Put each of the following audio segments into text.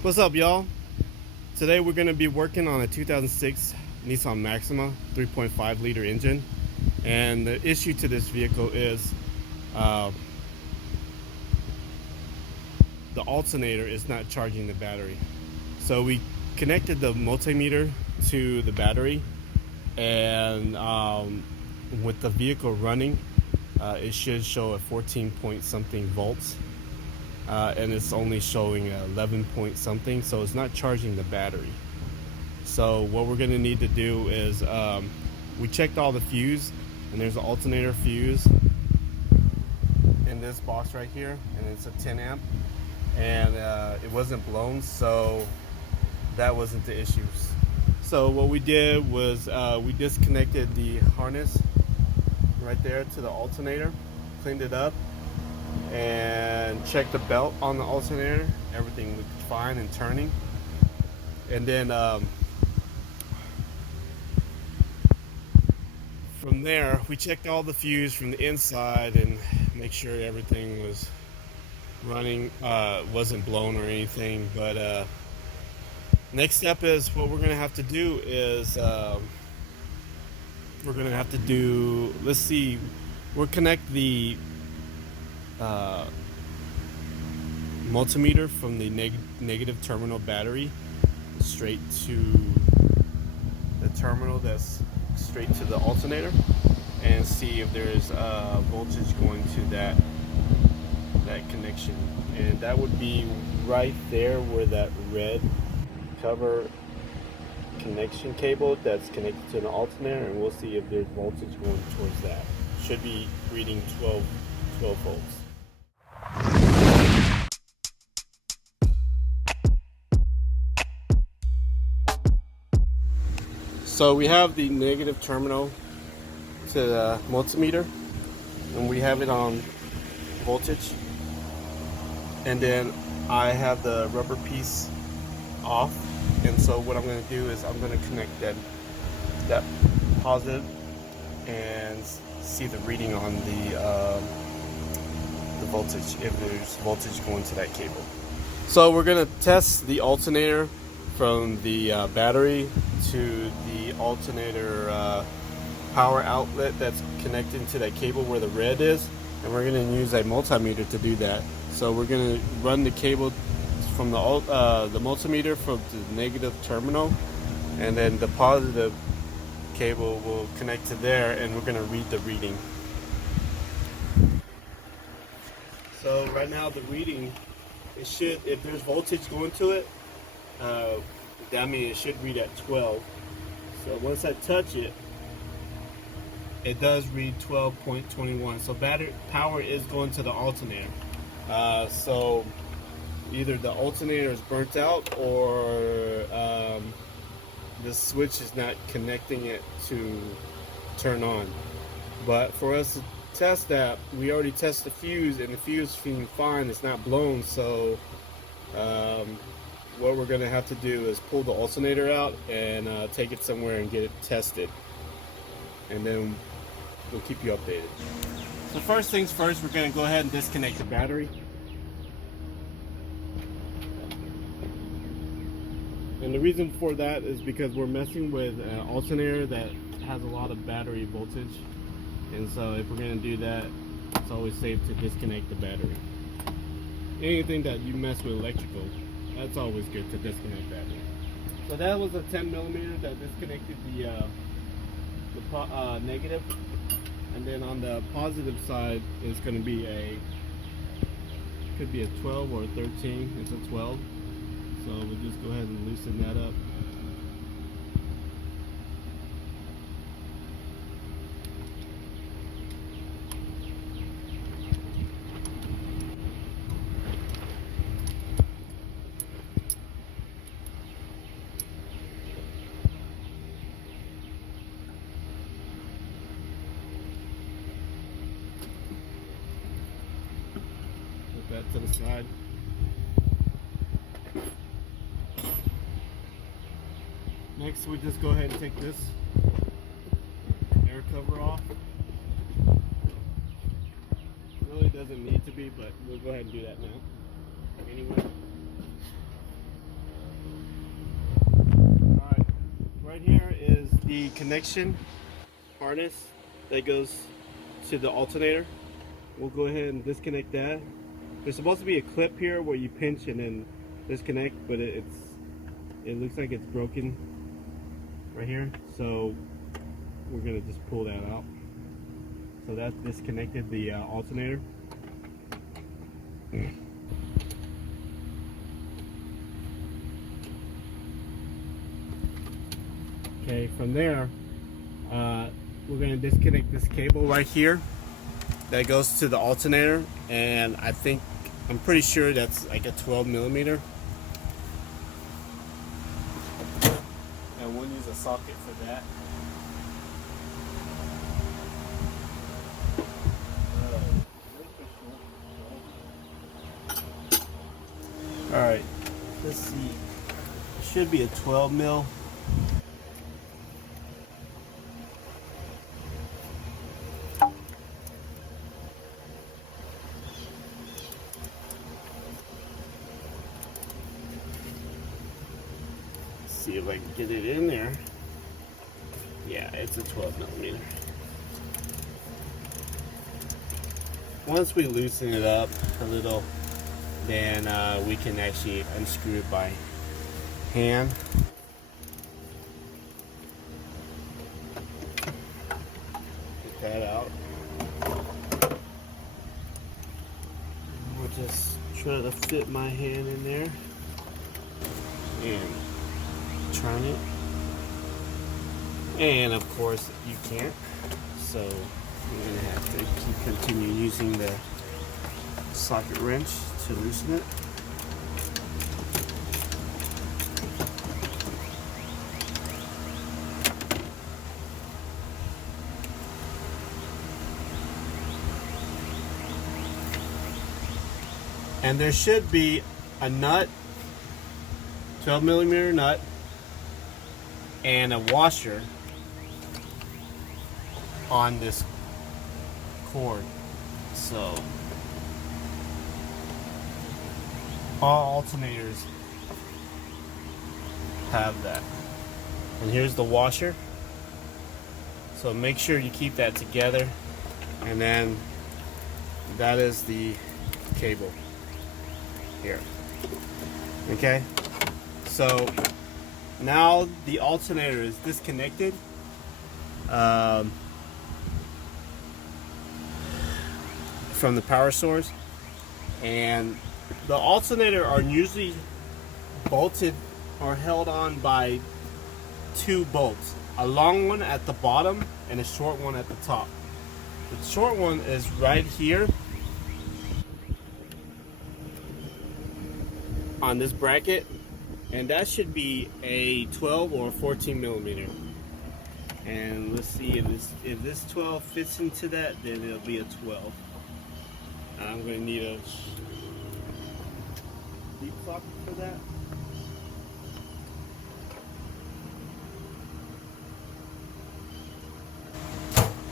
What's up, y'all? Today we're going to be working on a 2006 Nissan Maxima 3.5 liter engine, and the issue to this vehicle is uh, the alternator is not charging the battery. So we connected the multimeter to the battery, and with the vehicle running, it should show a 14 point something volts, and it's only showing 11 point something, so it's not charging the battery. So what we're going to need to do is we checked all the fuse, and there's an alternator fuse in this box right here, and it's a 10 amp, and it wasn't blown, so that wasn't the issue. So what we did was we disconnected the harness right there to the alternator, cleaned it up, and checked the belt on the alternator. Everything looked fine and turning. And then from there, we checked all the fuse from the inside and make sure everything was running, wasn't blown or anything. But next step is what we're gonna have to do is let's see, we'll connect the multimeter from the negative terminal battery straight to the terminal that's straight to the alternator, and see if there's voltage going to that connection, and that would be right there where that red cover connection cable that's connected to the alternator, and we'll see if there's voltage going towards that. Should be reading 12 volts. So we have the negative terminal to the multimeter, and we have it on voltage, and then I have the rubber piece off, and so what I'm going to do is I'm going to connect that positive and see the reading on the voltage, if there's voltage going to that cable. So we're going to test the alternator from the battery to the alternator power outlet that's connected to that cable where the red is, and we're going to use a multimeter to do that. So we're going to run the cable from the multimeter from the negative terminal, and then the positive cable will connect to there, and we're going to read the reading. So right now the reading, it should, if there's voltage going to it, that means it should read at 12. So once I touch it, it does read 12.21. So battery power is going to the alternator. So either the alternator is burnt out, or the switch is not connecting it to turn on. But for us to test that, we already tested the fuse, and the fuse seems fine, it's not blown. So what we're going to have to do is pull the alternator out and take it somewhere and get it tested, and then we'll keep you updated. So first things first, we're going to go ahead and disconnect the battery. And the reason for that is because we're messing with an alternator that has a lot of battery voltage, and so if we're going to do that, it's always safe to disconnect the battery. Anything that you mess with electrical, that's always good to disconnect battery. So that was a 10 millimeter that disconnected the negative, and then on the positive side is going to be could be a 12 or a 13. It's a 12. So we'll just go ahead and loosen that up. Put that to the side. Next, we just go ahead and take this air cover off. Really doesn't need to be, but we'll go ahead and do that now. Anyway. the connection harness that goes to the alternator. We'll go ahead and disconnect that. There's supposed to be a clip here where you pinch and then disconnect, but it looks like it's broken right here. So we're gonna just pull that out. So that disconnected the alternator. Okay, from there, we're going to disconnect this cable right here that goes to the alternator, and I'm pretty sure that's like a 12 millimeter. And we'll use a socket for that. Alright, let's see. It should be a 12 mil. See if I can get it in there. Yeah, it's a 12 millimeter. Once we loosen it up a little, then we can actually unscrew it by hand. Get that out. We'll just try to fit my hand in there and turn it. And of course you can't, so you're gonna have to continue using the socket wrench to loosen it. And there should be a nut, 12 millimeter nut, and a washer on this cord. So all alternators have that. And here's the washer. So make sure you keep that together. And then that is the cable here. Okay, so now the alternator is disconnected. From the power source, and the alternator are usually bolted or held on by two bolts, a long one at the bottom and a short one at the top. The short one is right here on this bracket, and that should be a 12 or 14 millimeter. And let's see if this 12 fits into that, then it'll be a 12. I'm going to need a deep socket for that.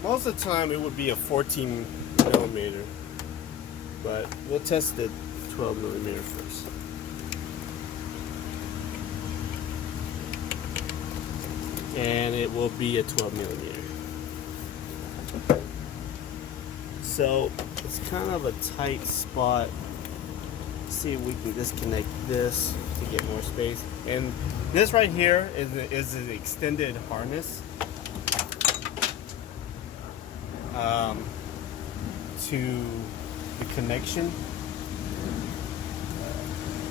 Most of the time it would be a 14 millimeter, but we'll test the 12 millimeter first. And it will be a 12 millimeter. So it's kind of a tight spot. Let's see if we can disconnect this to get more space. And this right here is an extended harness to the connection.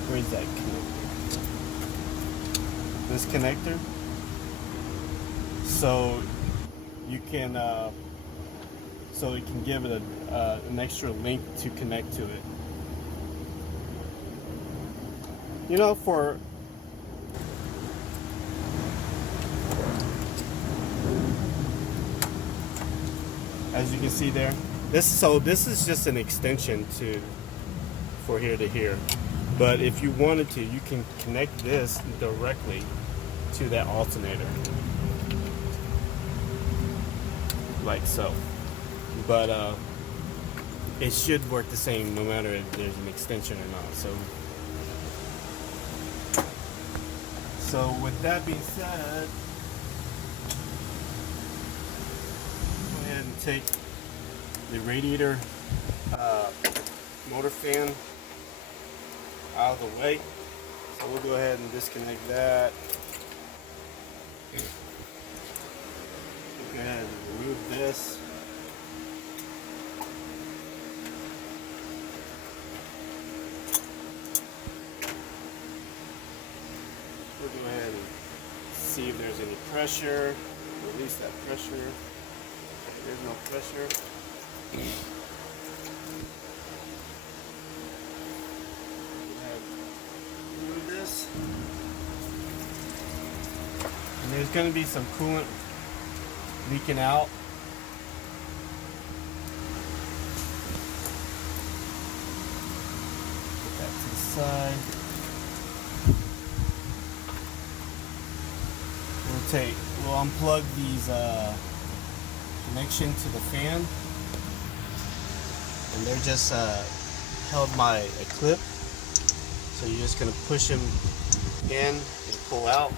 Where's that connector? This connector. So you can give it an extra link to connect to it. You know, as you can see there, this is just an extension for here to here. But if you wanted to, you can connect this directly to that alternator, like so. But it should work the same no matter if there's an extension or not. So with that being said, take the radiator motor fan out of the way. So we'll go ahead and disconnect that. We'll go ahead and remove this. We'll go ahead and see if there's any pressure. Release that pressure. There's no pressure. Remove this. And there's going to be some coolant leaking out. Put that to the side. We'll unplug these connection to the fan, and they're just held by a clip. So you're just gonna push them in and pull out.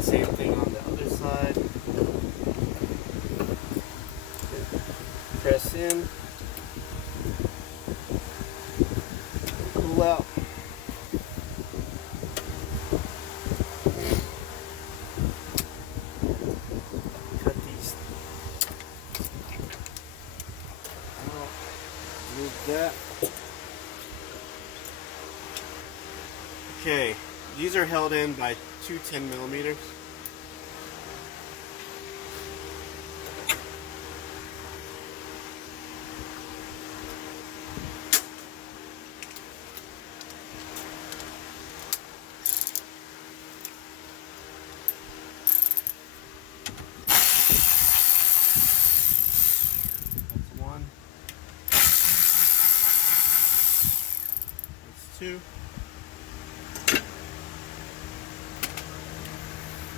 Same thing on the other side. Press in, pull out. That. Okay, these are held in by two 10mm. That's one. Two.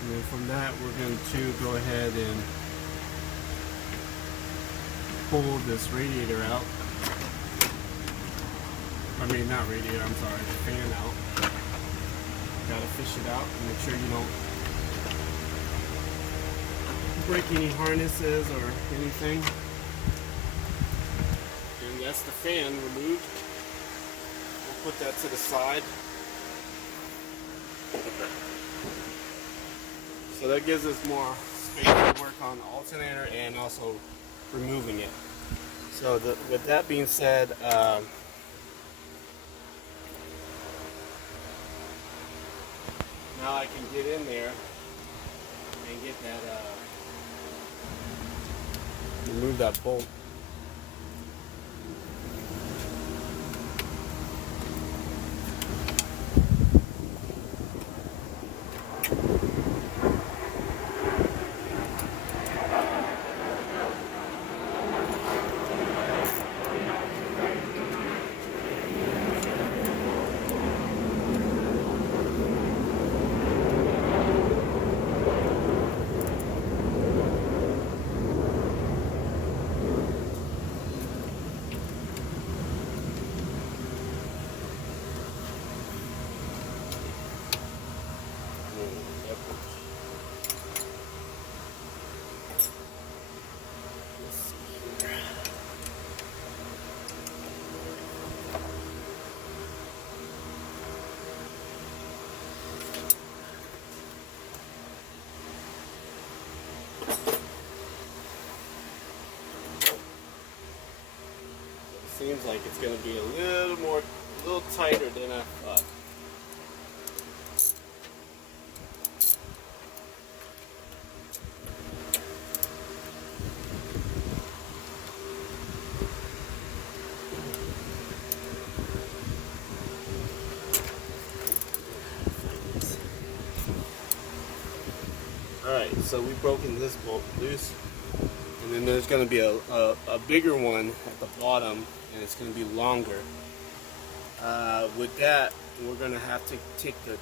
And then from that we're going to go ahead and pull this radiator out. I mean not radiator, I'm sorry, the fan out. Gotta fish it out and make sure you don't break any harnesses or anything. And that's the fan removed. Put that to the side. So that gives us more space to work on the alternator and also removing it. So with that being said, now I can get in there and get that, remove that bolt. Seems like it's going to be a little tighter than I thought. Alright, so we've broken this bolt loose, and then there's going to be a bigger one at the bottom, and it's going to be longer. With that, we're going to have to take the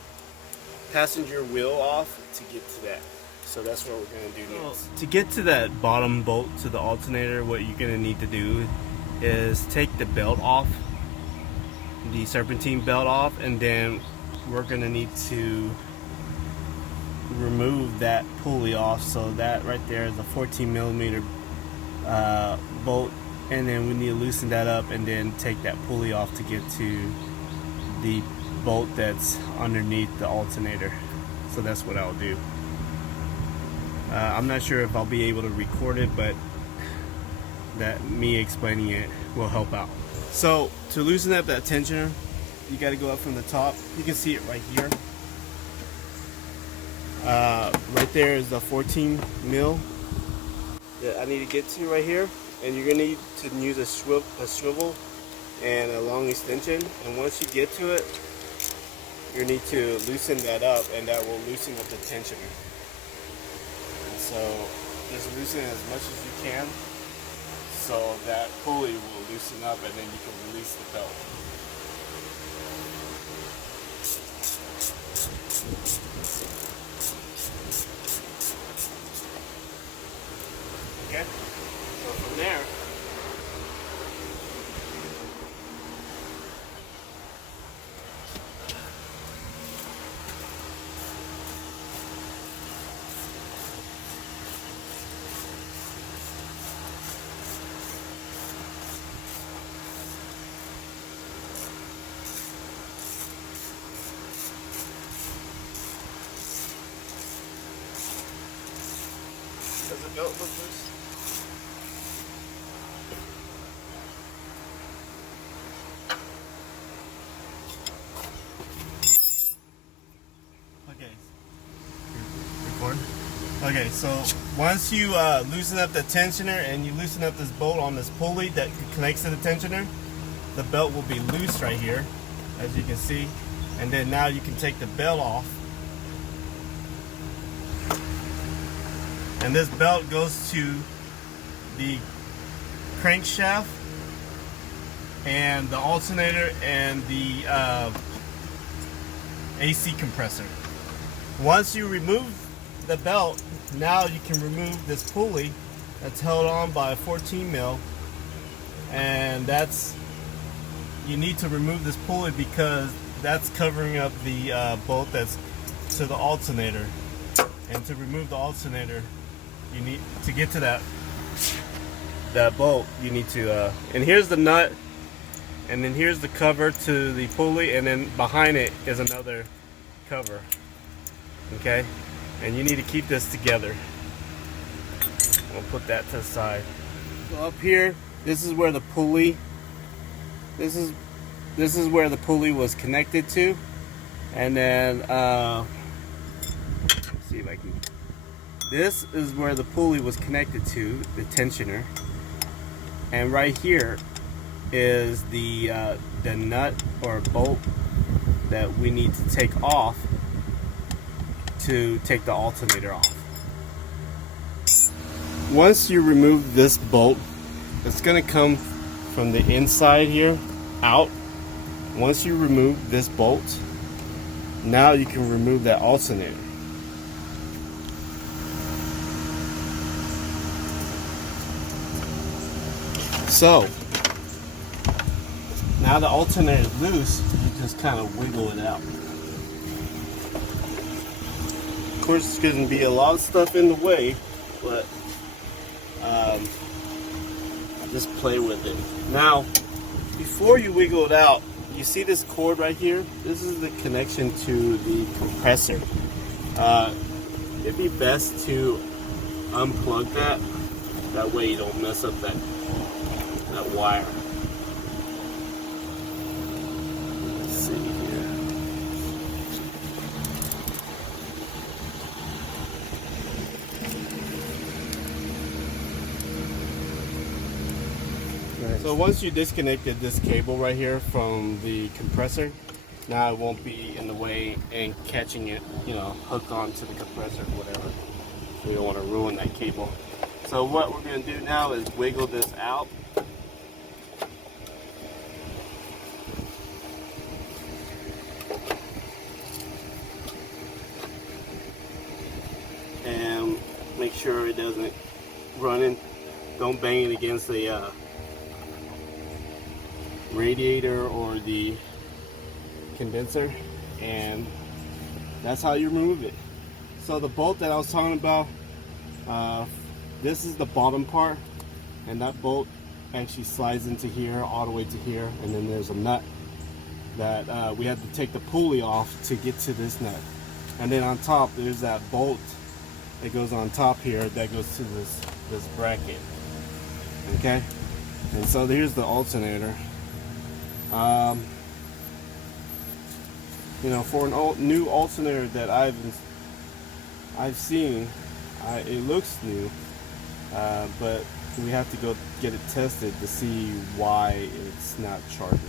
passenger wheel off to get to that. So that's what we're going to do next. To get to that bottom bolt to the alternator, what you're going to need to do is take the belt off, the serpentine belt off, and then we're going to need to remove that pulley off. So that right there is a 14 millimeter bolt, and then we need to loosen that up and then take that pulley off to get to the bolt that's underneath the alternator. So that's what I'll do. I'm not sure if I'll be able to record it, but that me explaining it will help out. So to loosen up that tensioner, you got to go up from the top. You can see it right here. Right there is the 14 mil that I need to get to right here, and you're gonna need to use a swivel and a long extension. And once you get to it, you need to loosen that up, and that will loosen up the tensioner. And so just loosen it as much as you can, so that pulley will loosen up, and then you can release the belt. Okay, so from there, does the belt look loose? Okay, so once you loosen up the tensioner and you loosen up this bolt on this pulley that connects to the tensioner, the belt will be loose right here, as you can see. And then now you can take the belt off. And this belt goes to the crankshaft and the alternator and the AC compressor. Once you remove the belt, now you can remove this pulley that's held on by a 14 mil, and you need to remove this pulley because that's covering up the bolt that's to the alternator. And to remove the alternator, you need to get to that bolt, you need to and here's the nut, and then here's the cover to the pulley, and then behind it is another cover. Okay, and you need to keep this together. We'll put that to the side. So up here, this is where the pulley, this is where the pulley was connected to, and then let's see if I can. This is where the pulley was connected to, the tensioner, and right here is the nut or bolt that we need to take off to take the alternator off. Once you remove this bolt, it's going to come from the inside here out. Once you remove this bolt, now you can remove that alternator. So now the alternator is loose, you just kind of wiggle it out. Of course, there's going to be a lot of stuff in the way, but just play with it. Now, before you wiggle it out, you see this cord right here? This is the connection to the compressor. It'd be best to unplug that. That way you don't mess up that wire. Let's see here. Right. So once you disconnected this cable right here from the compressor, now it won't be in the way and catching it, hooked onto the compressor or whatever. We don't want to ruin that cable. So what we're going to do now is wiggle this out. And make sure it doesn't run in. Don't bang it against the radiator or the condenser. And that's how you remove it. So the bolt that I was talking about, this is the bottom part, and that bolt actually slides into here all the way to here, and then there's a nut that we have to take the pulley off to get to this nut. And then on top there's that bolt that goes on top here that goes to this bracket. Okay, and so here's the alternator. You know, for an new alternator that I've seen, it looks new, but we have to go get it tested to see why it's not charging.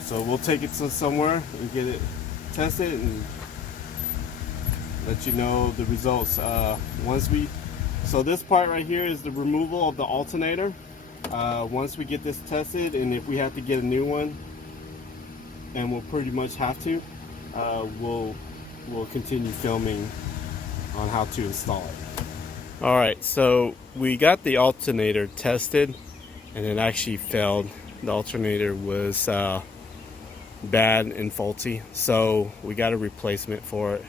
So we'll take it to somewhere and get it tested and let you know the results. So this part right here is the removal of the alternator. Once we get this tested, and if we have to get a new one, and we'll pretty much have to, we'll continue filming on how to install it. All right, so we got the alternator tested, and it actually failed. The alternator was bad and faulty, so we got a replacement for it,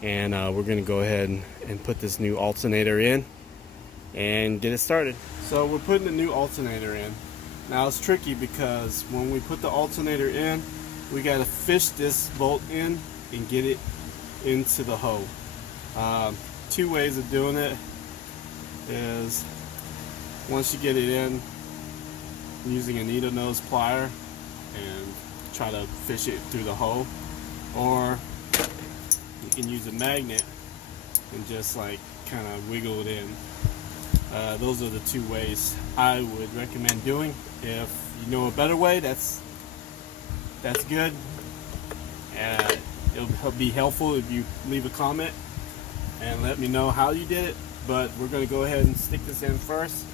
and we're gonna go ahead and put this new alternator in and get it started. So we're putting the new alternator in. Now it's tricky because when we put the alternator in, we got to fish this bolt in and get it into the hoe. Two ways of doing it is, once you get it in, using a needle nose plier and try to fish it through the hole, or you can use a magnet and just like kind of wiggle it in. Those are the two ways I would recommend doing. If you know a better way, that's good, and it'll be helpful if you leave a comment and let me know how you did it. But we're going to go ahead and stick this in first.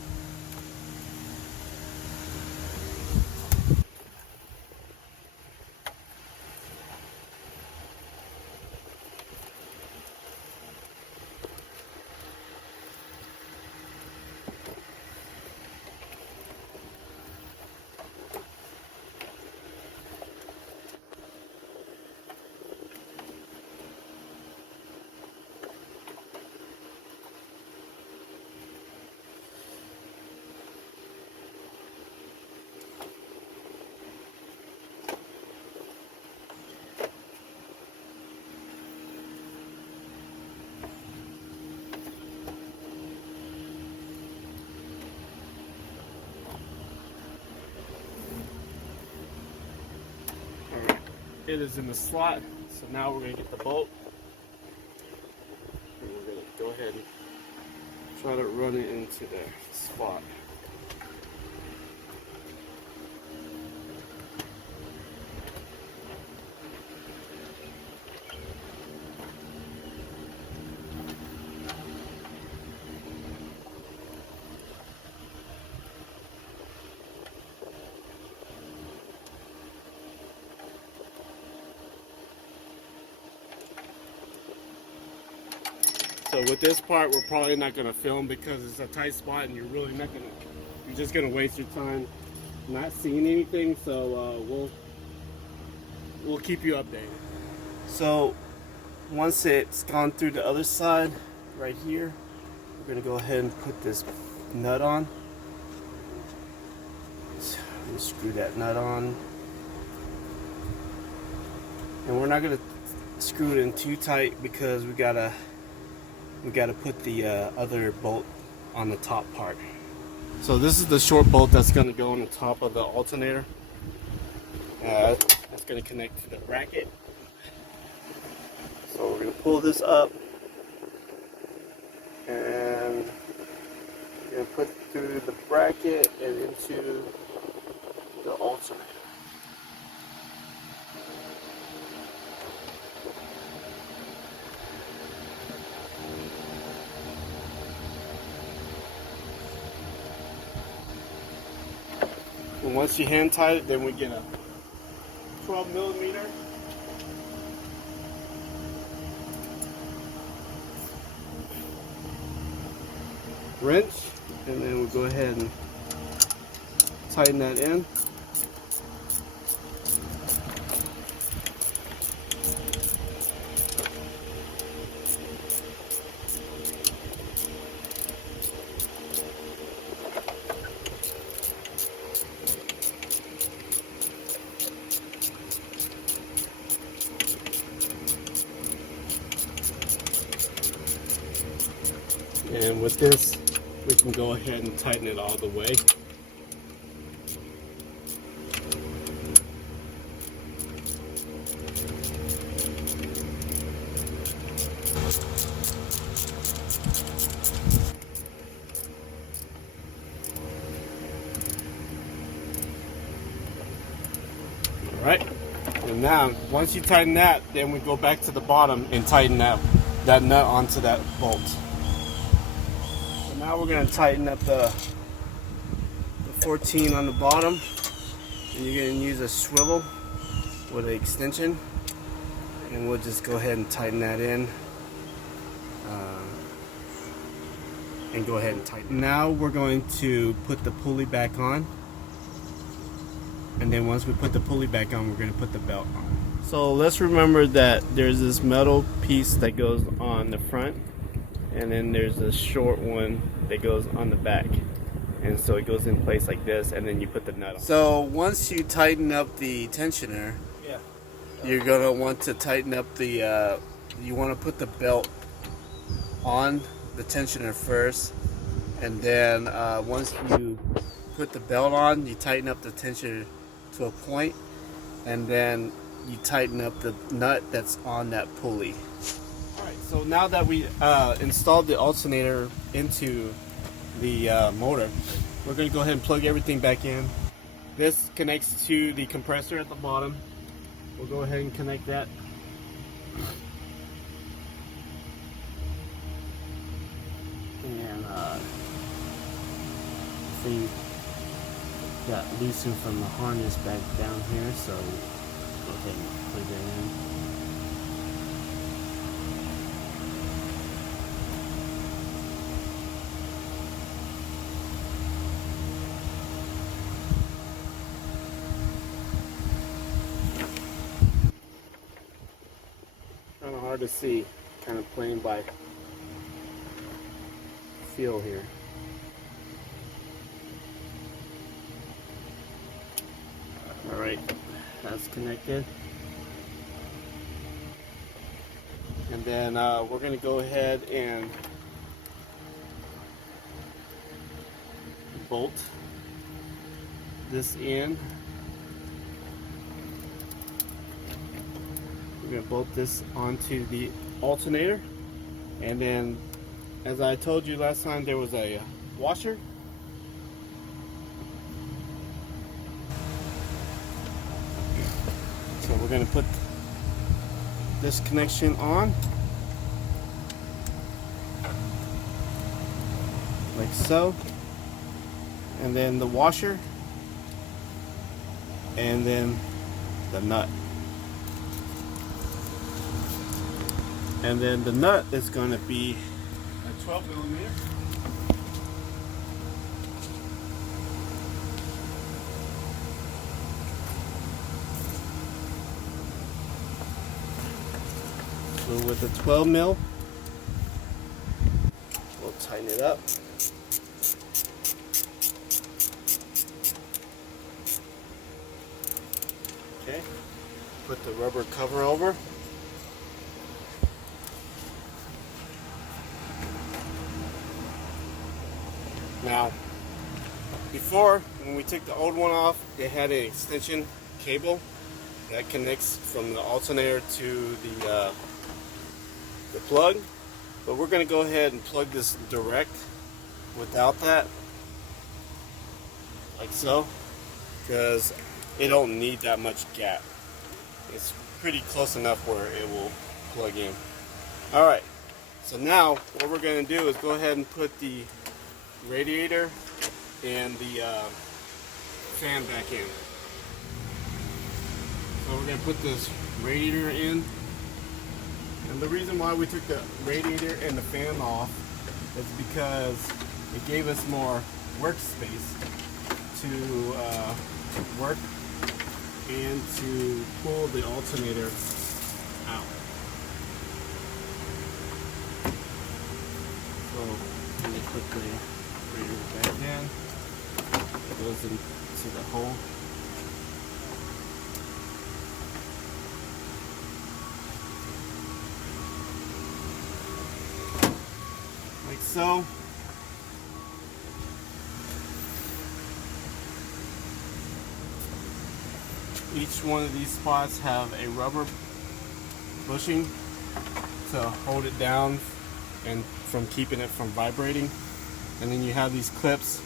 It is in the slot, so now we're going to get the bolt, and we're going to go ahead and try to run it into the spot. So with this part, we're probably not going to film because it's a tight spot, and you're just going to waste your time not seeing anything. So we'll keep you updated. So once it's gone through the other side right here, we're going to go ahead and put this nut on. So screw that nut on, and we're not going to screw it in too tight because we gotta put the other bolt on the top part. So this is the short bolt that's going to go on the top of the alternator. That's going to connect to the bracket. So we're going to pull this up, and we're going to put it through the bracket and into the alternator. And once you hand tie it, then we get a 12mm wrench, and then we'll go ahead and tighten that in. then with this, we can go ahead and tighten it all the way. Right, and now once you tighten that, then we go back to the bottom and tighten that nut onto that bolt. So now we're going to tighten up the 14 on the bottom, and you're going to use a swivel with an extension, and we'll just go ahead and tighten that in, and go ahead and tighten. Now we're going to put the pulley back on. And then once we put the pulley back on, we're going to put the belt on. So let's remember that there's this metal piece that goes on the front, and then there's this short one that goes on the back. And so it goes in place like this, and then you put the nut on. So once you tighten up the tensioner, you're going to want to tighten up the, you want to put the belt on the tensioner first, and then once you put the belt on, you tighten up the tensioner to a point, and then you tighten up the nut that's on that pulley. Alright, so now that we installed the alternator into the motor, we're going to go ahead and plug everything back in. This connects to the compressor at the bottom. We'll go ahead and connect that. And see, got loosened from the harness back down here, so go ahead and plug that in. Kind of hard to see, kind of playing by feel here. Alright, that's connected. And then we're going to go ahead and bolt this in. We're going to bolt this onto the alternator. And then, as I told you last time, there was a washer. So we're going to put this connection on, like so, and then the washer, and then the nut. And then the nut is going to be a 12 millimeter. So with a 12 mil, we'll tighten it up. Okay, put the rubber cover over. Now, before, when we took the old one off, it had an extension cable that connects from the alternator to the plug, but we're going to go ahead and plug this direct without that, like so, because it don't need that much gap. It's pretty close enough where it will plug in. Alright, so now what we're going to do is go ahead and put the radiator and the fan back in. So we're going to put this radiator in, and the reason why we took the radiator and the fan off is because it gave us more workspace to work and to pull the alternator out. So let me put the radiator back in. It goes into the hole. Like so. Each one of these spots have a rubber bushing to hold it down and from keeping it from vibrating. And then you have these clips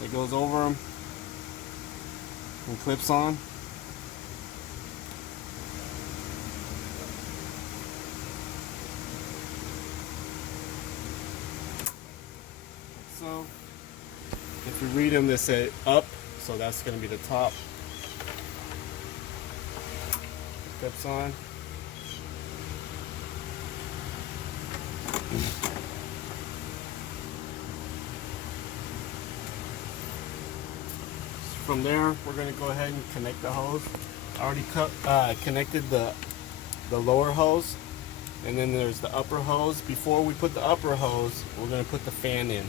that goes over them and clips on. So if you read them, they say up, so that's going to be the top. Clips on. From there, we're going to go ahead and connect the hose. I already connected the lower hose, and then there's the upper hose. Before we put the upper hose, we're going to put the fan in.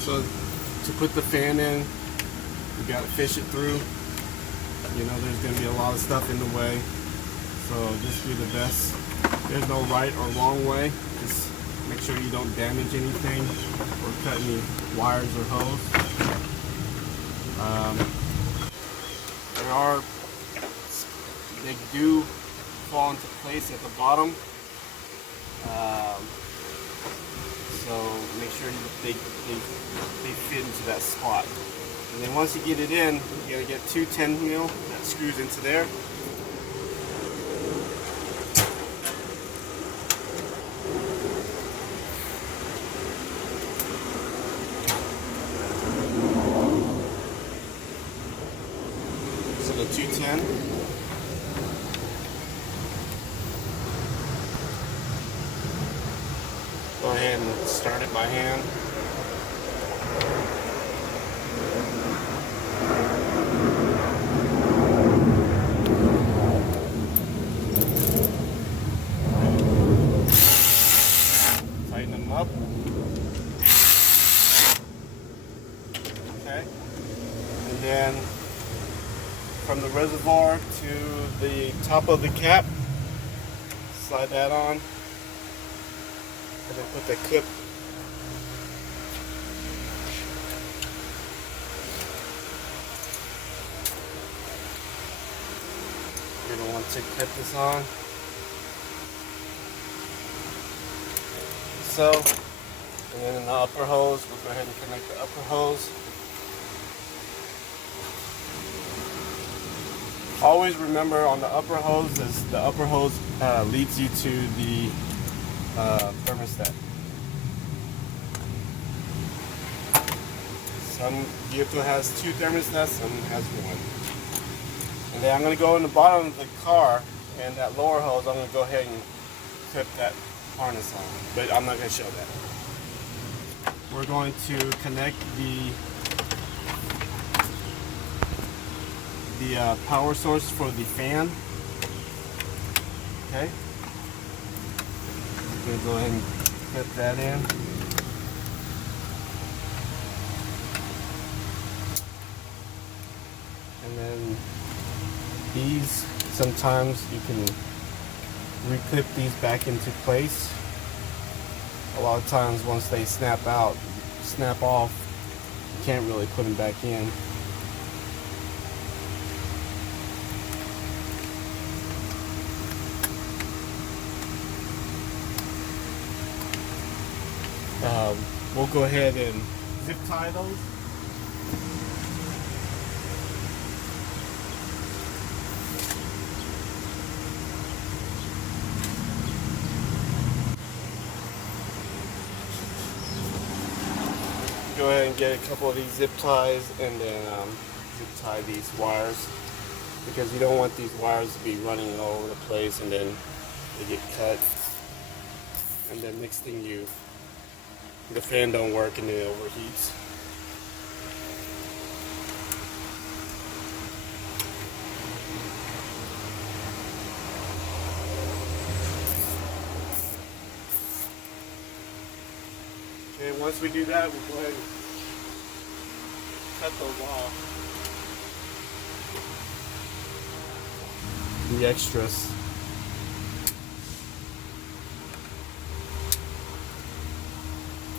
So to put the fan in, you got to fish it through. You know, there's going to be a lot of stuff in the way, so just do the best. There's no right or wrong way. Just make sure you don't damage anything or cut any wires or hose. They do fall into place at the bottom. So make sure they fit into that spot. And then once you get it in, you're going to get two 10 mil that screws into there. So the 210. Go ahead and start it by hand. Tighten them up. Okay. And then from the reservoir to the top of the cap, slide that on. And then put the clip you're going to want to clip this on. So, and then in the upper hose, we'll go ahead and connect the upper hose. Always remember on the upper hose, is the upper hose leads you to the thermostat. Some vehicle has two thermostats, some has one. And then I'm going to go in the bottom of the car, and that lower hose, I'm going to go ahead and clip that harness on. But I'm not going to show that. We're going to connect the power source for the fan. Okay. I'm going to go ahead and clip that in. And then these, sometimes you can reclip these back into place. A lot of times once they snap off, you can't really put them back in. We'll go ahead and zip tie those. Go ahead and get a couple of these zip ties and then zip tie these wires, because you don't want these wires to be running all over the place and then they get cut, and then next thing the fan don't work and it overheats. Okay, once we do that, we'll go ahead and cut those off. The extras.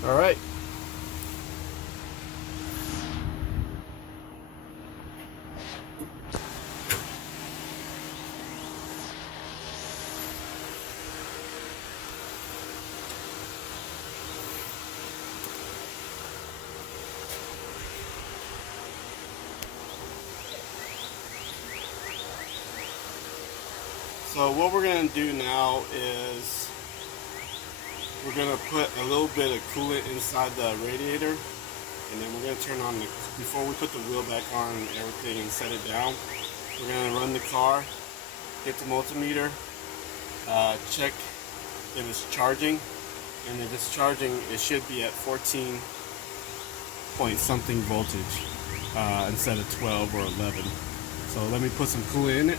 All right. So what we're going to do now is we're going to put a little bit of coolant inside the radiator, and then we're going to turn on the, before we put the wheel back on and everything and set it down, we're going to run the car, hit the multimeter, check if it's charging, and if it's charging, it should be at 14 point something voltage instead of 12 or 11. So let me put some coolant in it.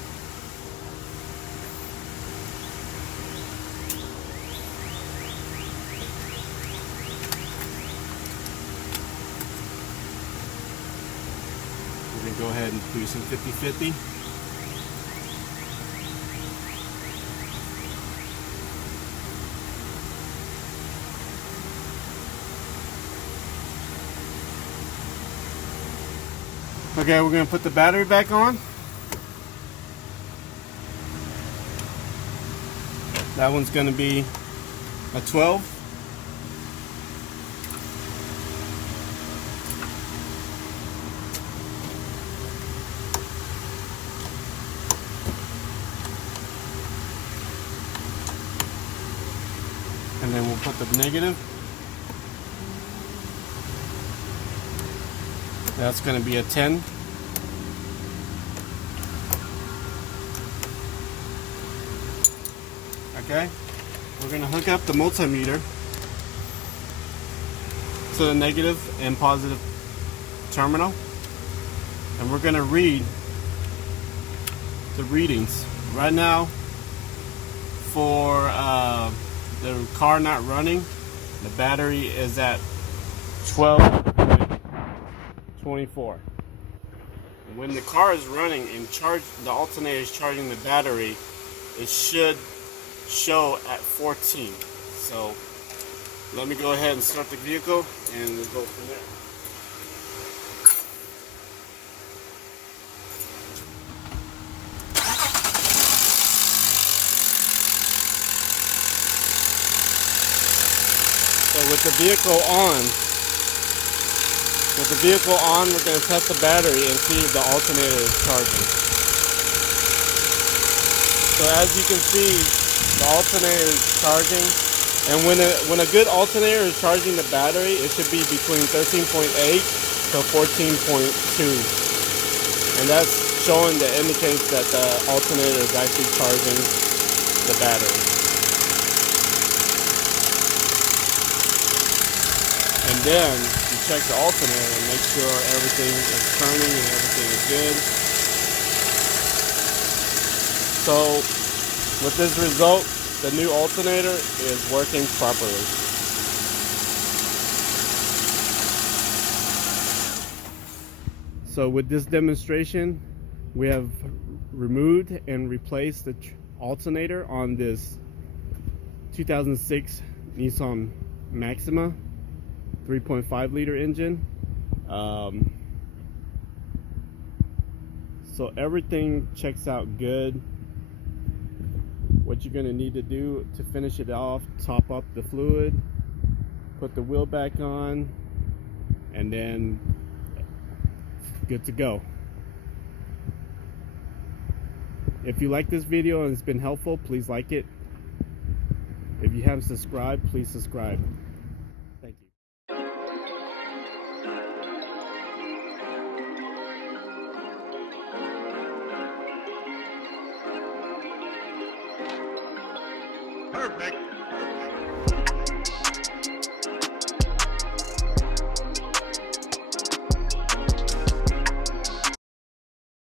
We're going to go ahead and do some 50-50. Okay, we're going to put the battery back on. That one's going to be a 12. And then we'll put the negative. That's going to be a 10. Okay, we're going to hook up the multimeter to the negative and positive terminal, and we're going to read the readings. Right now, for the car not running, the battery is at 12.24. When the car is running and the alternator is charging the battery, it should show at 14. So let me go ahead and start the vehicle and we'll go from there. So with the vehicle on, we're going to test the battery and see if the alternator is charging. So as you can see, the alternator is charging, and when a good alternator is charging the battery, it should be between 13.8 to 14.2, and that's showing that indicates that the alternator is actually charging the battery. And then you check the alternator and make sure everything is turning and everything is good. So with this result, the new alternator is working properly. So with this demonstration, we have removed and replaced the alternator on this 2006 Nissan Maxima 3.5 liter engine. So everything checks out good. What you're going to need to do to finish it off, top up the fluid, put the wheel back on, and then good to go. If you like this video and it's been helpful, please like it. If you haven't subscribed, please subscribe. Thank you. Perfect.